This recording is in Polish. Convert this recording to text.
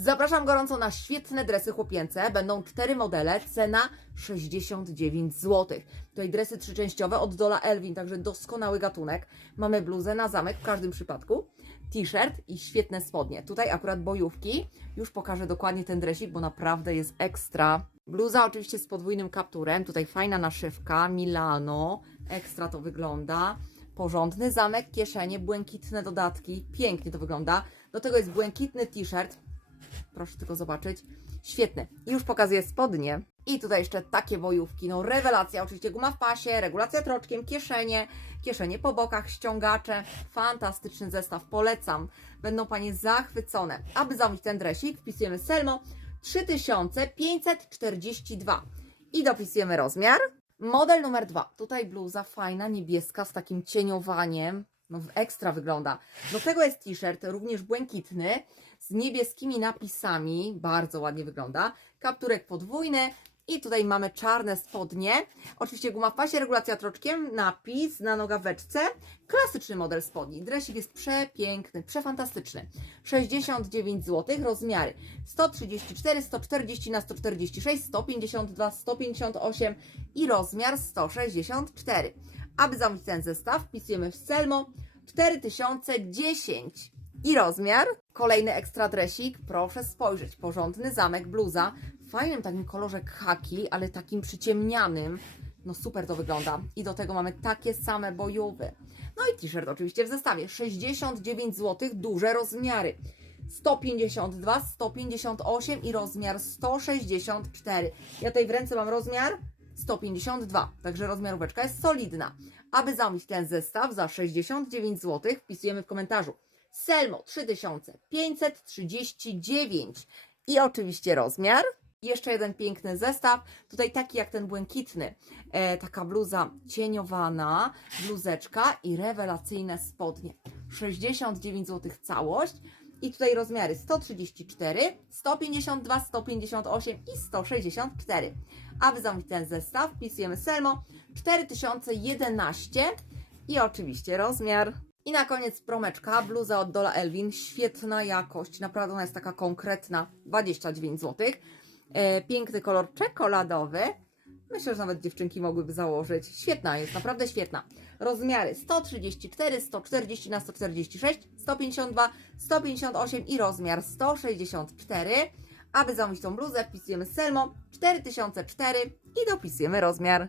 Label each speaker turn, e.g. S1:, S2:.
S1: Zapraszam gorąco na świetne dresy chłopięce. Będą cztery modele, cena 69 zł. Tutaj dresy trzyczęściowe od Dola Elvin, także doskonały gatunek. Mamy bluzę na zamek w każdym przypadku, t-shirt i świetne spodnie. Tutaj akurat bojówki. Już pokażę dokładnie ten dresik, bo naprawdę jest ekstra. Bluza oczywiście z podwójnym kapturem. Tutaj fajna naszywka, Milano. Ekstra to wygląda. Porządny zamek, kieszenie, błękitne dodatki. Pięknie to wygląda. Do tego jest błękitny t-shirt. Proszę tylko zobaczyć. Świetny. I już pokazuję spodnie. I tutaj jeszcze takie bojówki. No rewelacja. Oczywiście guma w pasie, regulacja troczkiem, kieszenie, kieszenie po bokach, ściągacze. Fantastyczny zestaw. Polecam. Będą Panie zachwycone. Aby zamówić ten dresik, wpisujemy Selmo 3542 i dopisujemy rozmiar. Model numer dwa. Tutaj bluza fajna, niebieska z takim cieniowaniem. No ekstra wygląda. Do tego jest t-shirt, również błękitny, z niebieskimi napisami. Bardzo ładnie wygląda. Kapturek podwójny. I tutaj mamy czarne spodnie. Oczywiście guma w pasie, regulacja troczkiem, napis na nogaweczce. Klasyczny model spodni. Dresik jest przepiękny, przefantastyczny. 69 zł, rozmiary 134, 140 na 146, 152, 158 i rozmiar 164. Aby zamówić ten zestaw, wpisujemy w Selmo 4010 i rozmiar. Kolejny ekstra dresik, proszę spojrzeć, porządny zamek, bluza, w fajnym takim kolorze khaki, ale takim przyciemnianym. No super to wygląda. I do tego mamy takie same bojowe. No i t-shirt oczywiście w zestawie. 69 zł, duże rozmiary. 152, 158 i rozmiar 164. Ja tutaj w ręce mam rozmiar 152, także rozmiaróweczka jest solidna. Aby zamówić ten zestaw za 69 zł, wpisujemy w komentarzu Selmo 3539 i oczywiście rozmiar. Jeszcze jeden piękny zestaw, tutaj taki jak ten błękitny, e, taka bluza cieniowana, bluzeczka i rewelacyjne spodnie. 69 zł całość i tutaj rozmiary 134, 152, 158 i 164. Aby zamówić ten zestaw, wpisujemy Selmo 4011 i oczywiście rozmiar. I na koniec promeczka, bluza od Dola Elvin, świetna jakość, naprawdę ona jest taka konkretna, 29 zł. E, piękny kolor czekoladowy. Myślę, że nawet dziewczynki mogłyby założyć. Świetna jest, naprawdę świetna. Rozmiary 134, 140 na 146, 152, 158 i rozmiar 164. Aby zamówić tą bluzę, wpisujemy Selmo 4004 i dopisujemy rozmiar.